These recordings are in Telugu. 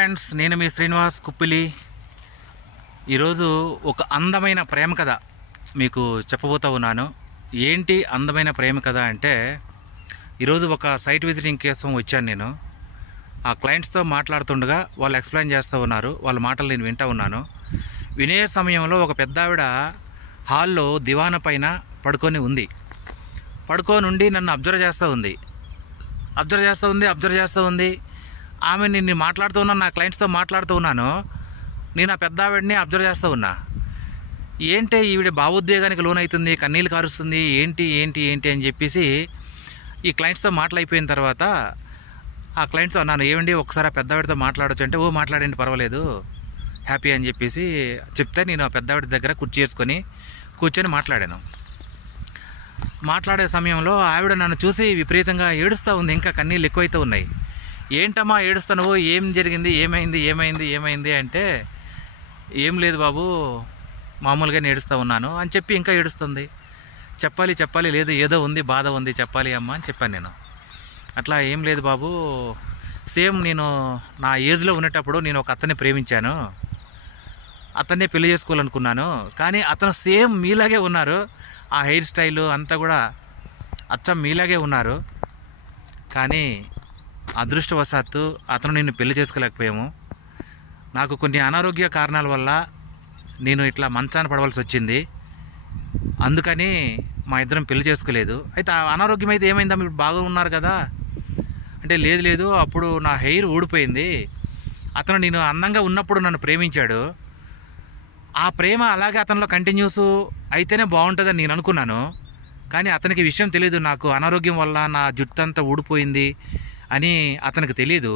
ఫ్రెండ్స్, నేను మీ శ్రీనివాస్ కుప్పిలి. ఈరోజు ఒక అందమైన ప్రేమ కథ మీకు చెప్పబోతూ ఉన్నాను. ఏంటి అందమైన ప్రేమ కథ అంటే, ఈరోజు ఒక సైట్ విజిటింగ్ కోసం వచ్చాను. నేను ఆ క్లయింట్స్తో మాట్లాడుతుండగా వాళ్ళు ఎక్స్ప్లెయిన్ చేస్తూ ఉన్నారు. వాళ్ళ మాటలు నేను వింటూ ఉన్నాను. వినే సమయంలో ఒక పెద్ద ఆవిడ హాల్లో దివాన పైన పడుకొని ఉండి నన్ను అబ్జర్వ్ చేస్తూ ఉంది. ఆమె నేను మాట్లాడుతూ ఉన్నాను, నా క్లయింట్స్తో మాట్లాడుతూ ఉన్నాను. నేను ఆ పెద్ద ఆవిడని అబ్జర్వ్ చేస్తూ ఉన్నా. ఏంటి ఈవిడ భావోద్వేగానికి లోనవుతుంది, కన్నీళ్ళు కారుస్తుంది, ఏంటి అని చెప్పేసి ఈ క్లయింట్స్తో మాట్లాడిపోయిన తర్వాత ఆ క్లయింట్స్తో అన్నాను, ఏమండి ఒకసారి ఆ పెద్ద ఆవిడతో మాట్లాడచ్చు అంటే, ఓ మాట్లాడండి పర్వాలేదు హ్యాపీ అని చెప్పేసి చెప్తే, నేను ఆ పెద్ద ఆవిడ దగ్గర కూర్చొని మాట్లాడే సమయంలో ఆవిడ నన్ను చూసి విపరీతంగా ఏడుస్తూ ఉంది. ఇంకా కన్నీళ్ళు ఎక్కువైతే ఉన్నాయి. ఏంటమ్మా ఏడుస్తున్నావు, ఏం జరిగింది, ఏమైంది అంటే, ఏం లేదు బాబు, మామూలుగానే ఏడుస్తూ ఉన్నాను అని చెప్పి ఇంకా ఏడుస్తుంది. చెప్పాలి లేదు, ఏదో ఉంది, బాధ ఉంది, చెప్పాలి అమ్మా అని చెప్పాను నేను. అట్లా ఏం లేదు బాబు, సేమ్ నేను నా ఏజ్లో ఉన్నప్పుడు నేను ఒక అతన్ని ప్రేమించాను, అతన్నే పెళ్లి చేసుకోవాలనుకున్నాను. కానీ అతను సేమ్ మీలాగే ఉన్నారు, ఆ హెయిర్ స్టైలు అంతా కూడా అచ్చం మీలాగే ఉన్నారు. కానీ అదృష్టవశాత్తు అతను నిన్ను పెళ్లి చేసుకోలేకపోయాము. నాకు కొన్ని అనారోగ్య కారణాల వల్ల నేను ఇట్లా మంచాన పడవలసి వచ్చింది. అందుకని మా ఇద్దరం పెళ్లి చేసుకోలేదు. అయితే ఆ అనారోగ్యం అయితే ఏమైందా, మీరు బాగా ఉన్నారు కదా అంటే, లేదు అప్పుడు నా హెయిర్ ఊడిపోయింది. అతను నేను అందంగా ఉన్నప్పుడు నన్ను ప్రేమించాడు. ఆ ప్రేమ అలాగే అతనిలో కంటిన్యూస్ అయితేనే బాగుంటుందని నేను అనుకున్నాను. కానీ అతనికి విషయం తెలియదు, నాకు అనారోగ్యం వల్ల నా జుట్టు అంతా ఊడిపోయింది అని అతనికి తెలియదు.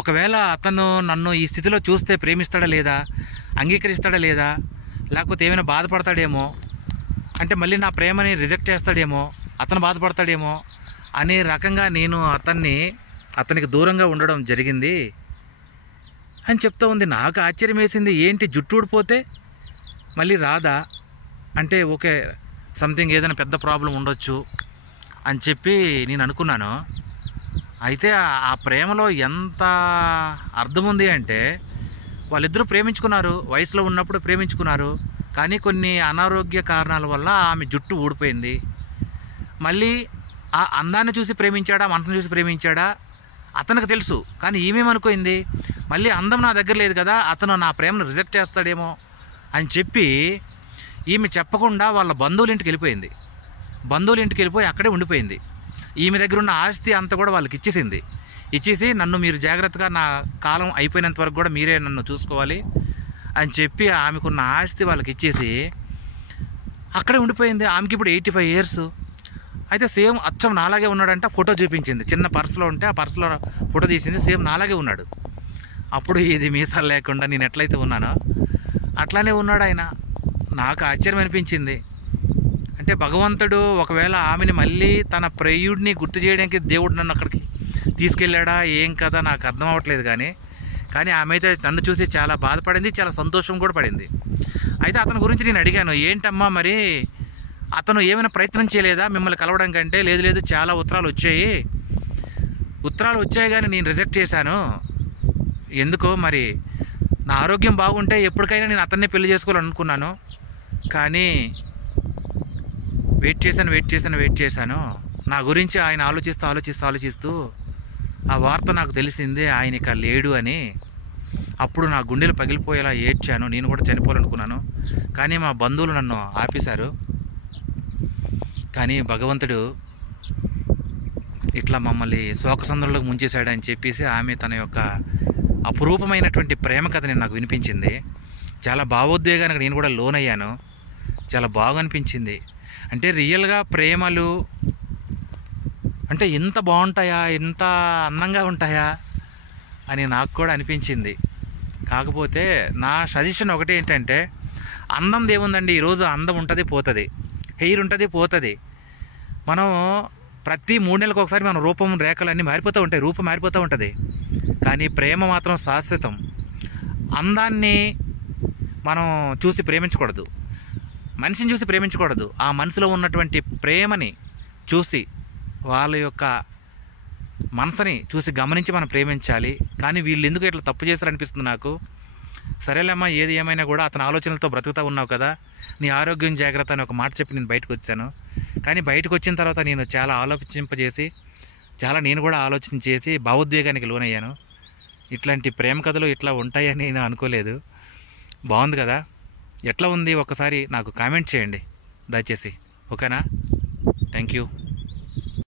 ఒకవేళ అతను నన్ను ఈ స్థితిలో చూస్తే ప్రేమిస్తాడా లేదా, అంగీకరిస్తాడా లేదా, లేకపోతే ఏమైనా బాధపడతాడేమో, అంటే మళ్ళీ నా ప్రేమని రిజెక్ట్ చేస్తాడేమో, అతను బాధపడతాడేమో అనే రకంగా నేను అతనికి దూరంగా ఉండడం జరిగింది అని చెప్తూ ఉంది. నాకు ఆశ్చర్యం వేసింది, ఏంటి జుట్టు ఊడిపోతే మళ్ళీ రాదా అంటే, ఓకే సంథింగ్ ఏదైనా పెద్ద ప్రాబ్లం ఉండొచ్చు అని చెప్పి నేను అనుకున్నాను. అయితే ఆ ప్రేమలో ఎంత అర్థం ఉంది అంటే, వాళ్ళిద్దరూ ప్రేమించుకున్నారు, వయసులో ఉన్నప్పుడు ప్రేమించుకున్నారు. కానీ కొన్ని అనారోగ్య కారణాల వల్ల ఆమె జుట్టు ఊడిపోయింది. మళ్ళీ ఆ అందాన్ని చూసి ప్రేమించాడా, మంటను చూసి ప్రేమించాడా అతనికి తెలుసు. కానీ ఈమెమనుకోయింది, మళ్ళీ అందం నా దగ్గర లేదు కదా, అతను నా ప్రేమను రిజెక్ట్ చేస్తాడేమో అని చెప్పి ఈమె చెప్పకుండా వాళ్ళ బంధువుల ఇంటికి వెళ్ళిపోయి అక్కడే ఉండిపోయింది. ఈమె దగ్గర ఉన్న ఆస్తి అంతా కూడా వాళ్ళకి ఇచ్చేసి నన్ను మీరు జాగ్రత్తగా, నా కాలం అయిపోయినంత వరకు కూడా మీరే నన్ను చూసుకోవాలి అని చెప్పి ఆమెకున్న ఆస్తి వాళ్ళకి ఇచ్చేసి అక్కడే ఉండిపోయింది. ఆమెకి ఇప్పుడు 85 years. అయితే సేమ్ అచ్చం నాలాగే ఉన్నాడంట. ఫోటో చూపించింది, చిన్న పర్సులో ఉంటే ఆ పర్సులో ఫోటో తీసింది, సేమ్ నాలాగే ఉన్నాడు. అప్పుడు ఇది మీసాలు లేకుండా నేను ఎట్లయితే ఉన్నానో అట్లానే ఉన్నాడు ఆయన. నాకు ఆశ్చర్యం అనిపించింది. అంటే భగవంతుడు ఒకవేళ ఆమెని మళ్ళీ తన ప్రియుడిని గుర్తు చేయడానికి దేవుడు నన్ను అక్కడికి తీసుకెళ్ళాడా ఏం కదా నాకు అర్థం అవ్వట్లేదు. కానీ ఆమె అయితే నన్ను చూసి చాలా బాధపడింది, చాలా సంతోషం కూడా పడింది. అయితే అతని గురించి నేను అడిగాను, ఏంటమ్మా మరి అతను ఏమైనా ప్రయత్నం చేయలేదా మిమ్మల్ని కలవడం కంటే? లేదు చాలా ఉత్తరాలు వచ్చాయి కానీ నేను రిజెక్ట్ చేశాను. ఎందుకో మరి, నా ఆరోగ్యం బాగుంటే ఎప్పటికైనా నేను అతన్నే పెళ్లి చేసుకోవాలనుకున్నాను. కానీ వెయిట్ చేశాను. నా గురించి ఆయన ఆలోచిస్తూ ఆ వార్త నాకు తెలిసిందే, ఆయన ఇక లేడు అని. అప్పుడు నా గుండెలు పగిలిపోయేలా ఏడ్చాను, నేను కూడా చనిపోవాలనుకున్నాను. కానీ మా బంధువులు నన్ను ఆపేశారు. కానీ భగవంతుడు ఇట్లా మమ్మల్ని శోకసంద్రంలోకి ముంచేశాడని చెప్పేసి ఆమె తన యొక్క అపురూపమైనటువంటి ప్రేమ కథని నాకు వినిపించింది. చాలా భావోద్వేగానికి నేను కూడా లోనయ్యాను. చాలా బాగా అనిపించింది. అంటే రియల్గా ప్రేమలు అంటే ఇంత బాగుంటాయా, ఇంత అందంగా ఉంటాయా అని నాకు కూడా అనిపించింది. కాకపోతే నా సజెషన్ ఒకటి ఏంటంటే, అందం ఏముందండి, ఈరోజు అందం ఉంటుంది పోతుంది, హెయిర్ ఉంటుంది పోతుంది. మనం ప్రతి 3 నెలలకు ఒకసారి మన రూపం రేఖలు అన్నీ మారిపోతూ ఉంటాయి, రూపం మారిపోతూ ఉంటుంది. కానీ ప్రేమ మాత్రం శాశ్వతం. అందాన్ని మనం చూసి ప్రేమించకూడదు, మనిషిని చూసి ప్రేమించకూడదు. ఆ మనసులో ఉన్నటువంటి ప్రేమని చూసి వాళ్ళ యొక్క మనసుని చూసి గమనించి మనం ప్రేమించాలి. కానీ వీళ్ళు ఎందుకు ఇట్లా తప్పు చేశారు అనిపిస్తుంది నాకు. సరేలేమ్మా, ఏది ఏమైనా కూడా అతని ఆలోచనలతో బ్రతుకుతూ ఉన్నావు కదా, నీ ఆరోగ్యం జాగ్రత్త అని ఒక మాట చెప్పి నేను బయటకు వచ్చాను. కానీ బయటకు వచ్చిన తర్వాత నేను చాలా ఆలోచింపజేసి నేను కూడా ఆలోచన చేసి భావోద్వేగానికి లోనయ్యాను. ఇట్లాంటి ప్రేమ కథలు ఇట్లా ఉంటాయని నేను అనుకోలేదు. బాగుంది కదా, ఎట్లా ఉంది ఒక్కసారి నాకు కామెంట్ చేయండి దయచేసి. ఓకేనా? Thank you.